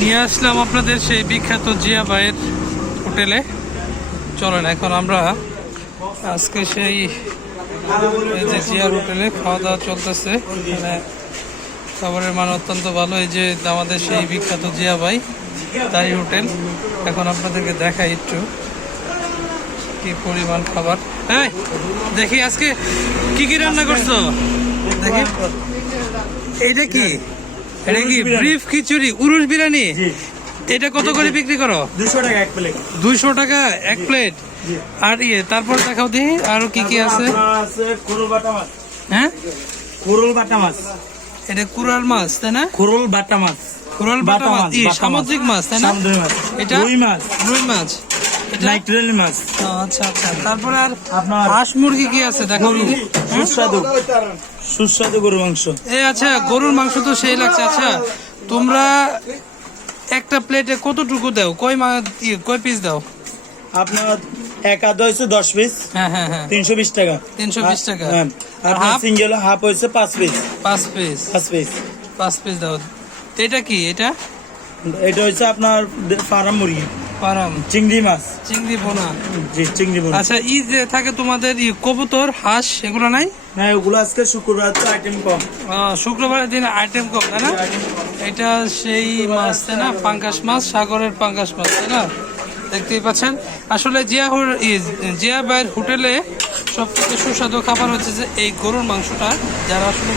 নিয়ে আসলাম আপনাদের সেই বিখ্যাত জিয়া ভাইয়ের হোটেলে। চলেন এখন আমরা আজকে সেই এই যে জিয়ার হোটেলে খাওয়া দাওয়া চলতেছে। এখানে খাবারের মান অত্যন্ত ভালো। এই যে আমাদের সেই বিখ্যাত জিয়া ভাই তাই হোটেল। এখন আপনাদেরকে দেখাই একটু কি পরিমাণ খাবার। হ্যাঁ দেখি আজকে কি কি রান্না করছো দেখি। এইটা কি? এটা কি বিফ খিচুড়ি, উরুস বিরিয়ানি? এটা কত করে বিক্রি করো? 200 টাকা এক প্লেট। 200 টাকা এক প্লেট। আর তারপর দেখাও দিই আরো কি কি আছে। আছে কুরুল বাটা মাছ। হ্যাঁ কুরুল বাটা মাছ। এটা কুরাল মাছ তাই না? কুরুল বাটা মাছ। কুরাল বাটা মাছ সামুদ্রিক মাছ তাই না? সামুদ্রিক মাছ। এটা রুই মাছ। রুই মাছ। এটা নাইট্রেল মাছ। আচ্ছা আচ্ছা। তারপরে আর আপনার হাঁস মুরগি কি আছে দেখাও দিদি। সুস্বাদু সুস্বাদু গরুর মাংস। আচ্ছা গরুর মাংস তো সেই লাগছে। আচ্ছা তোমরা একটা প্লেটে কতটুকু দাও? কয় পিস দাও? আপনার এক আধা হয়েছে 10 পিস। হ্যাঁ হ্যাঁ হ্যাঁ 320 টাকা। 320 টাকা। হ্যাঁ। আর হাফ? সিঙ্গেল হাফ হয়েছে 5 পিস। 5 পিস। 5 পিস। 5 পিস দাও। এটা কি? এটা এটা হচ্ছে আপনার ফার্ম মুরগি। পারাম চিংড়ি মাছ। চিংড়ি বোনা। জি চিংড়ি বোনা। আচ্ছা যে থাকে তোমাদের কবুতর হাঁস এগুলো নাই? না ওগুলো আজকে শুক্রবার তো আইটেম কম। শুক্রবারের দিন আইটেম কম তাই না? এটা সেই মাছ তাই না? পাঙ্গাস মাছ, সাগরের পাঙ্গাস মাছ তাই না? দেখতেই পাচ্ছেন। আসলে জিয়া ভাইয়ের হোটেলে সব থেকে সুস্বাদু খাবার হচ্ছে যে এই গরুর মাংসটা। যারা আসলে